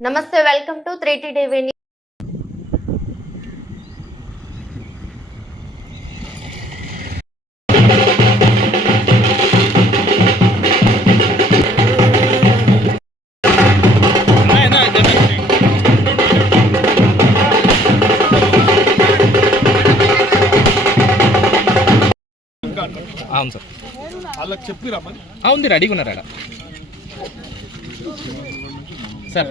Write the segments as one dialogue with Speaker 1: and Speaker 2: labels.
Speaker 1: నమస్తే welcome to three TV
Speaker 2: అవును sir.
Speaker 3: వాళ్ళకి చెప్పిరా మరి.
Speaker 2: ఆ, ఉంది రెడీగా ఉన్నారు సార్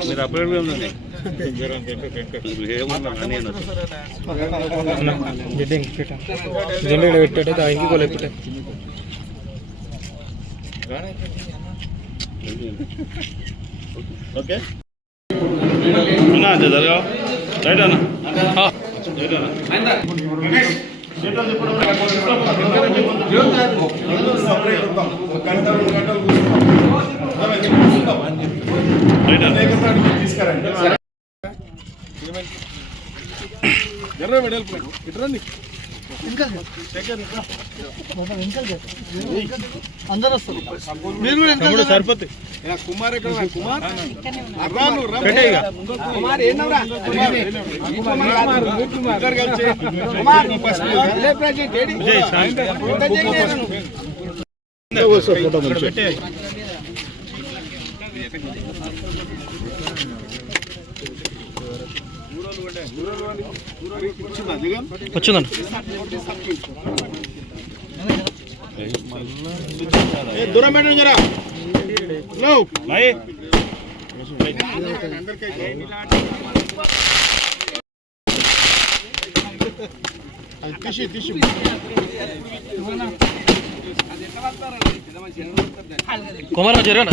Speaker 4: మీరు అప్డేట్ ఉంది ఏమున్నా నేను
Speaker 2: జెండా పెట్టాడు ఇంకి కోలే పెట్టాడు
Speaker 4: ఓకే అన్నా జరగా రైట్ అన్న రైట్
Speaker 3: అందరు వస్తారు మీరు కూడా
Speaker 4: సరిపోతుంది
Speaker 3: కుమార్ ఎక్కడ కుమార్ రా నువ్వు, కుమార్ ఏంటవరా? కుమార్,
Speaker 2: వచ్చిందండి.
Speaker 3: దూరం పెట్టండి జరా. తీసి తీసి.
Speaker 2: కుమార్ జరగనా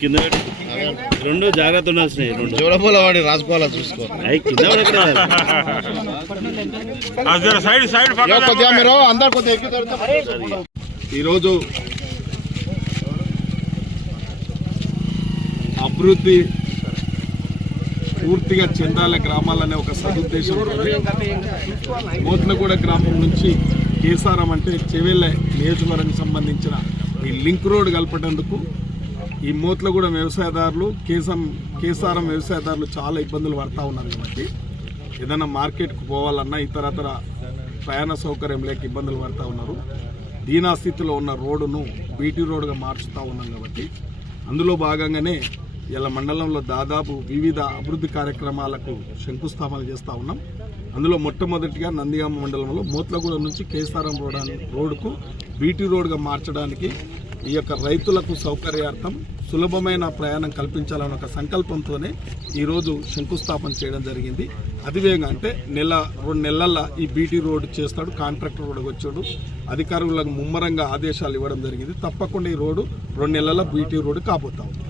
Speaker 4: పెట్టు. రెండు జాగ్రత్త ఉండాల్సినాయి రెండు.
Speaker 3: జోడపూల వాడి రాసుకోవాలా చూసుకో
Speaker 4: కింద పడకురా.
Speaker 3: కొద్దిగా మీరు అందరు కొద్దిగా ఎక్కువ దొరికితే ఈరోజు అభివృద్ధి పూర్తిగా చెందాల గ్రామాలనే ఒక సదుద్దేశంతో మోత్నగూడ గ్రామం నుంచి కేసారం అంటే చెవెళ్ళ నియోజకవర్గానికి సంబంధించిన ఈ లింక్ రోడ్ కలపటందుకు ఈ మోత్లగూడెం వ్యవసాయదారులు కేసం కేసారం వ్యవసాయదారులు చాలా ఇబ్బందులు పడతా ఉన్నారు కాబట్టి ఏదైనా మార్కెట్కు పోవాలన్నా ఇతరతర ప్రయాణ సౌకర్యం లేక ఇబ్బందులు పడతా ఉన్నారు. దీనాస్థితిలో ఉన్న రోడ్డును బీటీ రోడ్డుగా మార్చుతూ ఉన్నాం కాబట్టి అందులో భాగంగానే ఇలా మండలంలో దాదాపు వివిధ అభివృద్ధి కార్యక్రమాలకు శంకుస్థాపన చేస్తూ ఉన్నాం. అందులో మొట్టమొదటిగా నందిగామ మండలంలో మోత్లగూడెం నుంచి కేసారం రోడ్ రోడ్డుకు బీటీ రోడ్గా మార్చడానికి ఈ యొక్క రైతులకు సౌకర్యార్థం సులభమైన ప్రయాణం కల్పించాలన్న ఒక సంకల్పంతోనే ఈరోజు శంకుస్థాపన చేయడం జరిగింది. అదివేగా అంటే నెల రెండు నెలల్లో ఈ బీటీ రోడ్డు చేస్తాడు కాంట్రాక్టర్ రోడ్డుకి వచ్చాడు. అధికారులకు ముమ్మరంగా ఆదేశాలు ఇవ్వడం జరిగింది. తప్పకుండా ఈ రోడ్డు రెండు నెలల బీటీ రోడ్డు కాబోతా. ఉంది